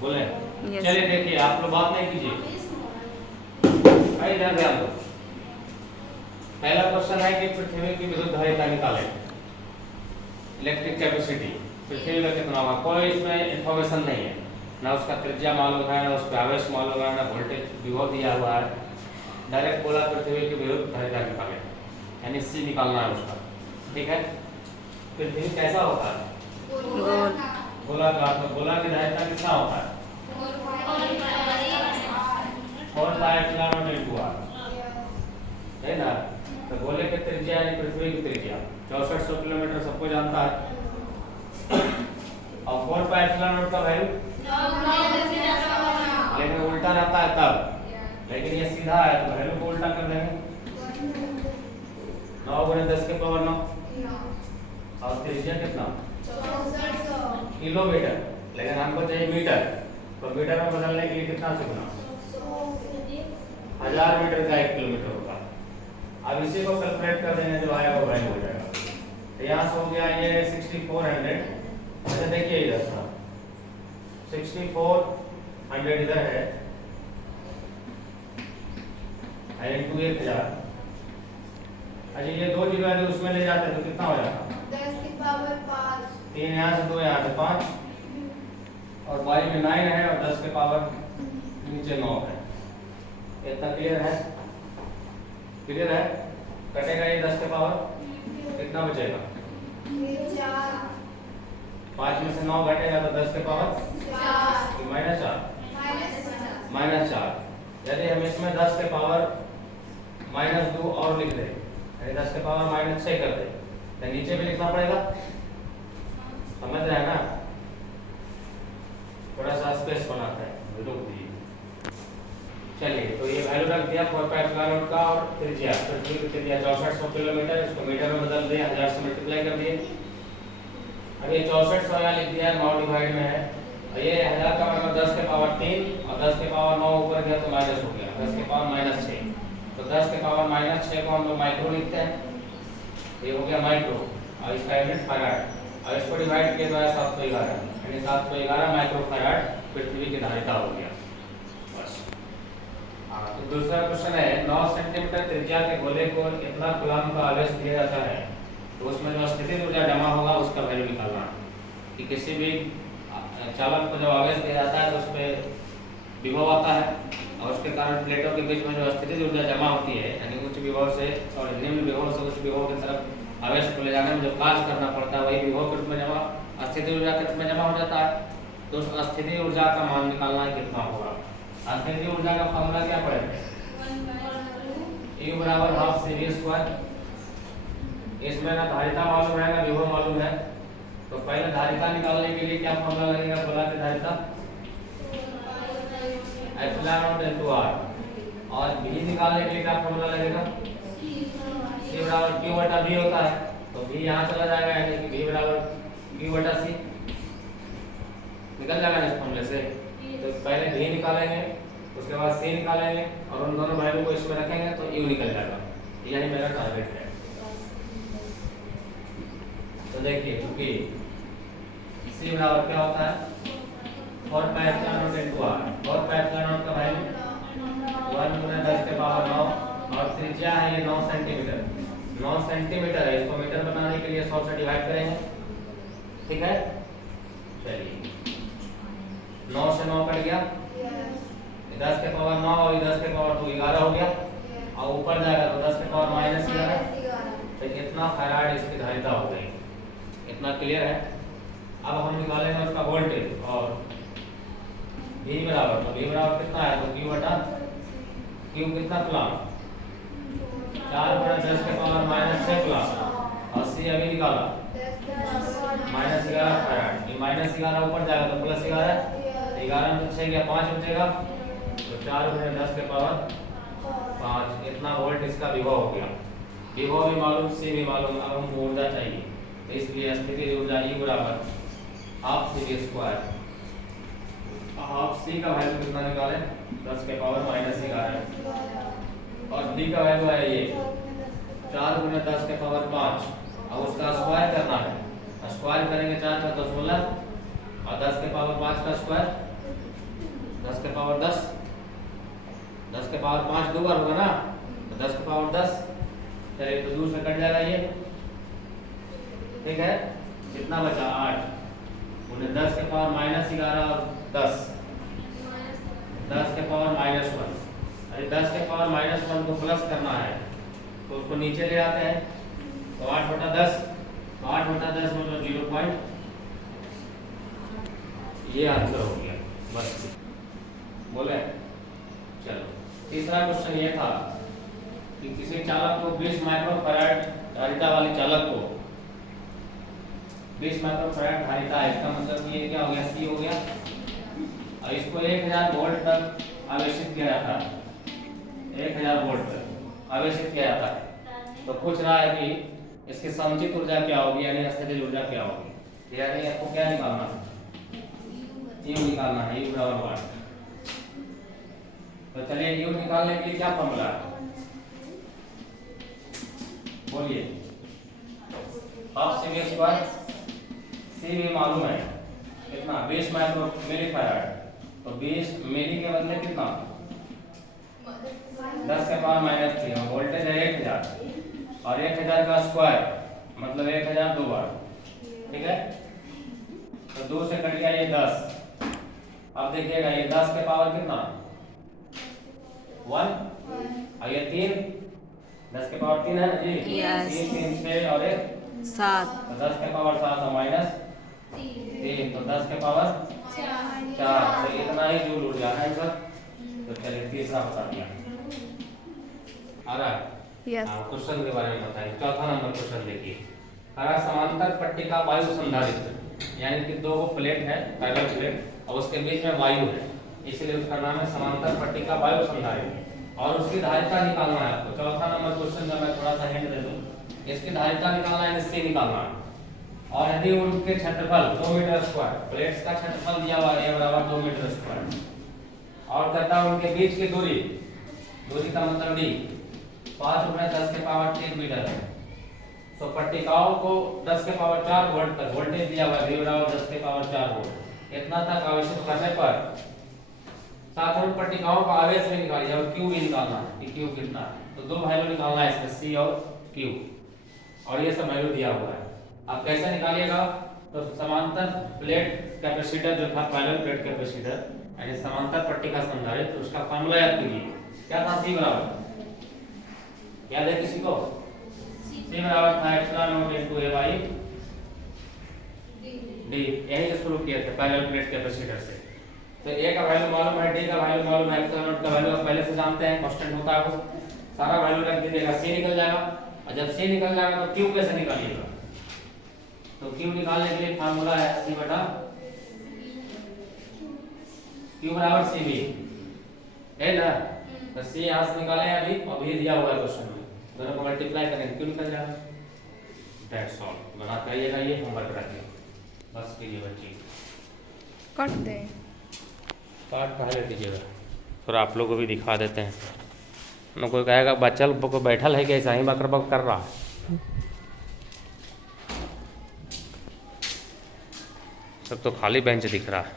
बोले Yes. चलिए देखिए, आप लोग बात नहीं कीजिए, भाई इधर ध्यान दो। पहला क्वेश्चन है कि पृथ्वी की विद्युत धारिता निकालें, इलेक्ट्रिक कैपेसिटी पृथ्वी का कितना होगा। कोई इसमें इंफॉर्मेशन नहीं है, ना उसका त्रिज्या मालूम है, ना उस पर आवेश मालूम है, ना वोल्टेज विभव दिया हुआ है। डायरेक्ट बोला पृथ्वी की विद्युत धारिता निकालें, यानी सी निकालना है उसका। ठीक है, पृथ्वी कैसा होता है? गोल। गोलाकार। तो गोला की धारिता कितना होता है? 4 pi epsilon naught into R, है ना। तो गोले की त्रिज्या यानी पृथ्वी की त्रिज्या 6400 किलोमीटर सबको जानता है। और 4 पाई एप्सिलॉन नॉट का वैल्यू, लेकिन उल्टा रहता है तब, लेकिन ये सीधा है तो वैल्यू को उल्टा कर देंगे। 9 गुणे 10 के पावर 9, और त्रिज्या कितना? किलोमीटर, लेकिन हमको चाहिए मीटर, तो मीटर में बदलने के लिए कितना से गुना? 1000 मीटर का 1 किलोमीटर होगा। अब इसी को कैलकुलेट कर देंगे, जो आएगा वो वैल्यू हो जाएगा। तो यहाँ से हो गया ये 6400। अच्छा देखिए इधर था 6400 इधर है, इनटू 1000। अच्छा ये दो जीरो है, उसमें ले जाते तो कितना हो जाता? 10 की पावर 5। 3 यहाँ से 2 यहाँ से 5, और बाई में 9 है, और 10 के पावर नीचे 9 है। इतना क्लियर है? क्लियर है? कटेगा ये 10 के पावर, कितना बचेगा? 5 में से 9 घटेगा तो 10 के पावर -4। यदि हम इसमें 10 के पावर -2 और लिख दें, यानी 10 के पावर -6 कर दें, तो नीचे भी लिखना पड़ेगा। समझ रहे हैं ना? थोड़ा सा स्पेस बनाता है, रुक दीजिए। चलिए, तो ये वैल्यू रख दिया 4 पाई एप्सिलॉन नॉट का, और त्रिज्या पृथ्वी की त्रिज्या 6400 किलोमीटर, इसको मीटर में बदल दिए, 1000 से मल्टीप्लाई कर दिए। अब ये 6400 यहाँ लिख दिया, 9 डिवाइड में है, और ये 1000 का मतलब 10 के पावर 3, और 10 के पावर 9 ऊपर गया तो माइनस हो गया, 10 के पावर -6। तो 10 के पावर -6 को हम लोग माइक्रो लिखते हैं, ये हो गया माइक्रो, और इसका यूनिट फैराड, और इसको डिवाइड किया तो 711, यानी 711 माइक्रो फैराड पृथ्वी की धारिता हो गया। बस। हाँ, तो दूसरा क्वेश्चन है, 9 सेंटीमीटर त्रिज्या के गोले को इतना कूलम्ब का आवेश दिया जाता है, तो उसमें जो स्थितिज ऊर्जा जमा होगा उसका वैल्यू निकालना है। कि किसी भी चालक को जब आवेश दिया जाता है तो उस पर विभव आता है, और उसके कारण प्लेटों के बीच में जो स्थितिज ऊर्जा जमा होती है, यानी उच्च विभव से और निम्न विभव से उच्च विभव की तरफ आवेश को ले जाने में जो कार्य करना पड़ता है, वही विभव के रूप में जमा, स्थितिज ऊर्जा के रूप में जमा हो जाता है। तो उस स्थितिज ऊर्जा का मान निकालना है कितना होगा। स्थितिज ऊर्जा का फॉर्मूला क्या पड़ेगा? E बराबर हाफ CV स्क्वायर। इसमें ना धारिता मालूम है ना विभव मालूम है, तो पहले धारिता निकालने के लिए क्या फॉर्मूला लगेगा? गोला की धारिता एप्सिलॉन नॉट इनटू आर, और V निकालने के लिए क्या फॉर्मूला लगेगा? C बराबर Q बटा V होता है, तो V यहाँ चला जाएगा, यानी कि V बराबर Q बटा C निकल जाएगा इस फॉर्मूले से। तो पहले V निकालेंगे, उसके बाद C निकालेंगे, और उन दोनों वैल्यू को इसमें रखेंगे तो U निकल जाएगा, यानी मेरा टारगेट है। तो देखिए, क्योंकि C बराबर क्या होता है? 4 pi epsilon naught into R. 4 pi epsilon naught का वैल्यू 1 गुना 10 के पावर 9, और त्रिज्या है ये 9 सेंटीमीटर। 9 सेंटीमीटर है, इसको मीटर बनाने के लिए 100 से डिवाइड करेंगे। ठीक है, चलिए 9 से 9 कट गया, 10 के पावर 9 और 10 के पावर 2 11 हो गया, और ऊपर जाएगा तो 10 के पावर -11। तो इतना फैराड इसकी धारिता हो गई। इतना क्लियर है? अब हम निकालेंगे उसका वोल्टेज, और V बराबर, तो V बराबर कितना है? तो Q बटा Q कितना कूलम्ब? 4 गुणा 10 के पावर -6 कूलम्ब, और C अभी निकाला -11 फैराड। ये -11 ऊपर जाएगा तो +11, 11 में 6 गया 5 बचेगा, तो 4 गुणा 10 के पावर 5, इतना वोल्ट इसका विभव हो गया। विभव भी मालूम, C भी मालूम, अब हमको ऊर्जा चाहिए, तो इसलिए स्थितिज ऊर्जा E बराबर half CV square. Half C का वैल्यू कितना निकालें? 10 के पावर -11, और D का वैल्यू है ये 4 गुना 10 के पावर 5, और उसका स्क्वायर करना है। स्क्वायर करेंगे 4 का तो 16, और 10 के पावर 5 का स्क्वायर 10 के पावर 10, 10 के पावर 5 दो बार होगा ना, तो 10 के पावर 10। चलिए तो दूर से कट जाएगा ये, ठीक है। कितना बचा 8 उन्हें 10 के पावर -11 और 10, 10 के पावर -1। अरे 10 के पावर -1 को प्लस करना है तो उसको नीचे ले आते हैं, तो 8/10, 8/10 मतलब 0. ये आंसर हो गया बस, बोले। चलो तीसरा क्वेश्चन ये था कि किसी चालक को 20 माइक्रोफैराड धारिता वाले चालक को 20 माइक्रोफैराड धारिता है, इसका मतलब ये क्या हो गया, सी हो गया। और इसको 1000 वोल्ट तक आवेशित किया जाता है, 1000 वोल्ट तक आवेशित किया जाता है। तो पूछ रहा है कि इसकी संचित ऊर्जा क्या होगी, यानी अस्थिर ऊर्जा क्या होगी, यानी आपको क्या निकालना है, यू निकालना है, यू बराबर वाट। तो चलिए यू निकालने के लिए क्या फॉर्मूला है, बोलिए। Half C V square, C V मालूम है कितना, 20 माइक्रो मिलीफैराड, तो 20 मिली के बदले कितना 10 के पावर -3, और वोल्टेज है 1000, और 1000 का स्क्वायर मतलब 1000 दो बार, ठीक है। तो 2 से कट गया ये 10। अब देखिएगा ये 10 के पावर कितना 1, और ये 3, 10 के पावर 3 है ना जी, Yes. 3 3 6 और 1 7, तो 10 के पावर 7 और -3, तो 10 के पावर 4, तो इतना ही जूल ऊर्जा है सर। तो चलिए तीसरा बता दिया। आ रहा है यस, क्वेश्चन के बारे में बताइए। चौथा नंबर क्वेश्चन देखिए, हरा समांतर पट्टिका वायु संधारित्र, यानी कि दो प्लेट है, पैरेलल प्लेट, और उसके बीच में वायु है, इसलिए उसका नाम है समांतर पट्टिका वायु संधारित्र, और उसकी धारिता निकालना है आपको। चौथा नंबर क्वेश्चन में मैं थोड़ा सा हिंट दे दूं, इसकी धारिता निकालना है, इससे निकालना है। और यदि उनके क्षेत्रफल 2 मीटर स्क्वायर, प्लेट्स का क्षेत्रफल दिया हुआ है बराबर 2 मीटर स्क्वायर, और कहता है उनके बीच की दूरी, दूरी का मतलब डी 5/10 के पावर 3 मीटर है। तो पट्टिकाओं को 10 के पावर 4 वोल्ट तक वोल्टेज दिया हुआ है, V बराबर 10 के पावर 4 वोल्ट, इतना तक आवेशित करने पर साथ ही पट्टिकाओं का आवेश भी निकालिए और Q भी निकालना है कि Q कितना है। तो दो वैल्यू निकालना है इसमें, C और Q, और ये सब वैल्यू दिया हुआ है। आप कैसे निकालिएगा, तो समांतर प्लेट कैपेसिटर जो था, पैरेलल प्लेट कैपेसिटर यानी समांतर पट्टिका संधारित्र, तो उसका फार्मूला याद कीजिए, क्या था, C बराबर, याद है किसी को, C बराबर था ε0 × A/d, यही शुरू किए थे पैरेलल प्लेट कैपेसिटर से। तो A का वैल्यू मालूम है, D का वैल्यू मालूम है, ε0 का वैल्यू आप पहले से जानते हैं, कांस्टेंट होता है वो, सारा वैल्यू रख दीजिएगा, C निकल जाएगा। और जब C निकल जाएगा तो Q कैसे निकालिएगा, तो Q निकालने के लिए फार्मूला है C बटा Q बराबर CV है ना। तो C यहाँ से निकाले अभी, और ये दिया हुआ है क्वेश्चन में, दोनों को मल्टीप्लाई करेंगे Q निकल जाएगा। दैट्स ऑल, बना करिएगा, ये होमवर्क रखिए बस कीजिए बच्चे, कट दें, पार्ट पहले कीजिएगा, फिर आप लोग को भी दिखा देते हैं ना। कोई कहेगा बच्चा को बैठल है कि ऐसा ही बकर बक कर रहा है, सब तो खाली बेंच दिख रहा है।